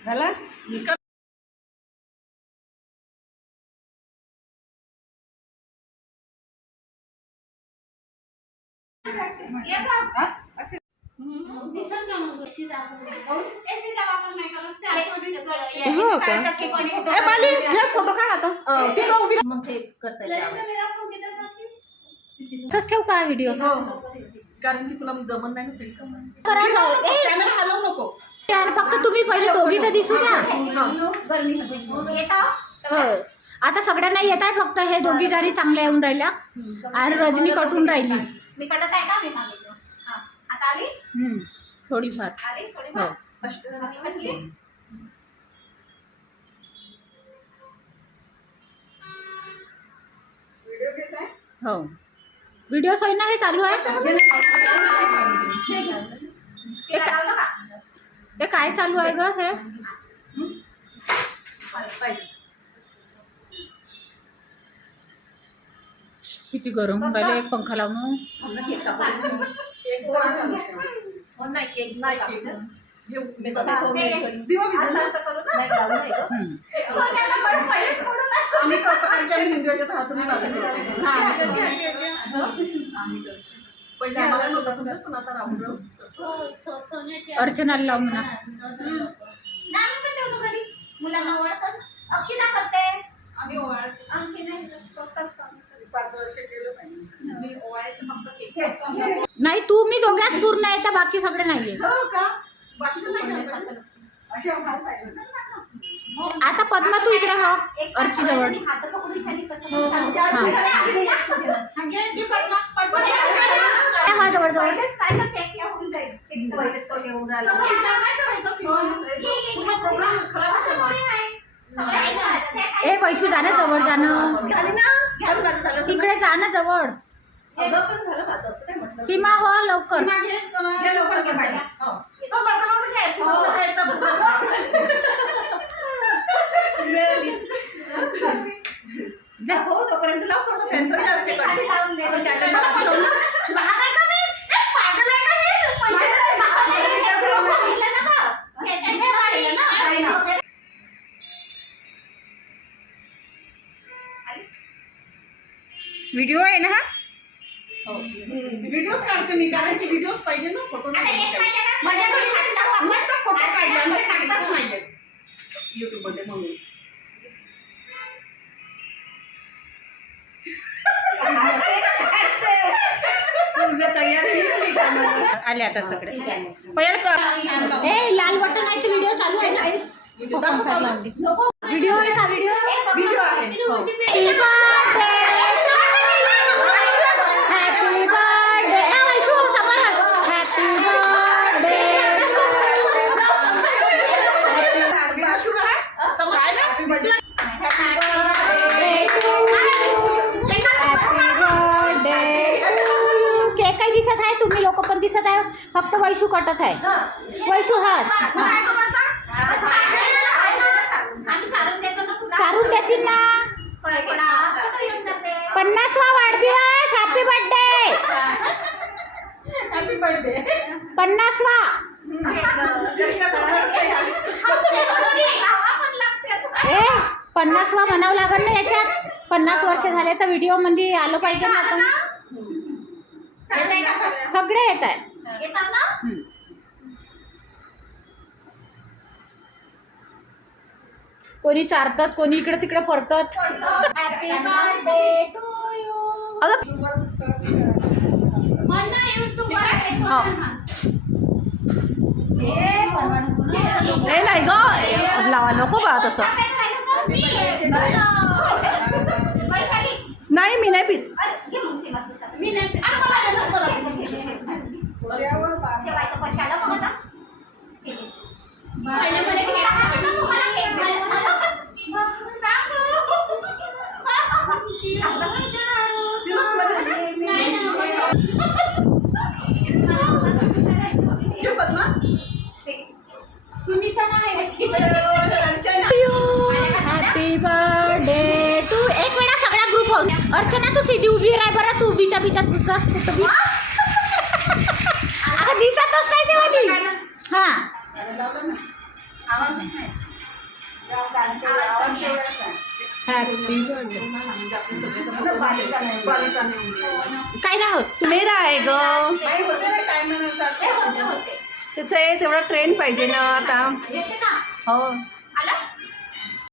झाला? हो का? ए बाली घे फोटो काढ आता. अं, तिकडं उभी राहा. मग ते करता येते आवाज. तसंच ठेव का व्हिडिओ? हो कारण की तुला जमत नाही ना सेट करणार करा सगळं. ए, कॅमेरा हलवू नको. यार फक्त तुम्ही पहिले दोघी तर दिसू द्या. हो. आता सगळ्यांना येत आहे फक्त हे दोघी जणी चांगल्या येऊन राहिल्या आणि रजनी कटून राहिली. मी कटत आहे का? मी मागितलं. हा. आता आली? थोडीफार. आली? थोडी हो. हो व्हिडिओ होई ना हे चालू आहे हे काय चालू आहे ग हे? किती गरम राहिले एक पंखा लावून. हा. पहिले आम्हाला नव्हतं समजत पण आता राहून. अर्चनाला लावून म्हणा. मुलांना अक्षिता करते. आम्ही नाही करतात पाच वर्ष केलं पाहिजे मी ओवाळायचं फक्त केक नाही तू मी दोघ्याच पूर्ण आहे तर बाकी सगळे नाहीये. हो का? बाकीचं नाही ना. आता पद्मा तू इकडे हो. अर्ची जवळ हा. जी पद्मा पद्मा त्या माझ्या जवळ तो राहिला. तसा विचार नाही करायचा. पूर्ण प्रोग्राम? ए वैशू जा ना जवळ जाणं तिकडे जा ना जवळ सीमा हो लवकर घे पाहिजे. हो. जा. लावून दे. व्हिडिओ आहे ना हा? व्हिडिओज काढते मी कारण की व्हिडिओज पाहिजे ना फोटो आता एक माहिती आहे का? माझ्याकडे हात लावू. आपण. मस्त फोटो काढले. आमचे टाकताच नाहीये युट्यूबमध्ये म्हणून. आले आता सगळे. पहिलं ए लाल बटन आहे व्हिडिओ चालू आहे ना. व्हिडिओ आहे का? काही दिसत आहे तुम्ही लोक पण दिसत आहे फक्त वैशू कटत आहे वैशू हात सारून देतील ना पन्नासवा वाढदिवस हॅपी बर्थडे हॅपी बर्थडे पन्नासवा ए पन्नासवा म्हणावं लागेल ना याच्यात? पन्नास वर्ष झाले तर व्हिडिओमध्ये आलं पाहिजे ना आपण. सगळे येत आहे. कोणी चारतात कोणी इकडे तिकडे पडतात. हॅपी बर्थडे टू यू ए नाही ग. लावा नको बा तसं. 見てない सीधी उभी राह बरं तू उभीच्या बिचात घुसास कुठं बी. आता दिसतच नाही तेव्हा ती हा. काय नाही. होत मेरा आहे. ग. त्याचं तेवढं ट्रेन पाहिजे ना आता. येते का? हो. आला?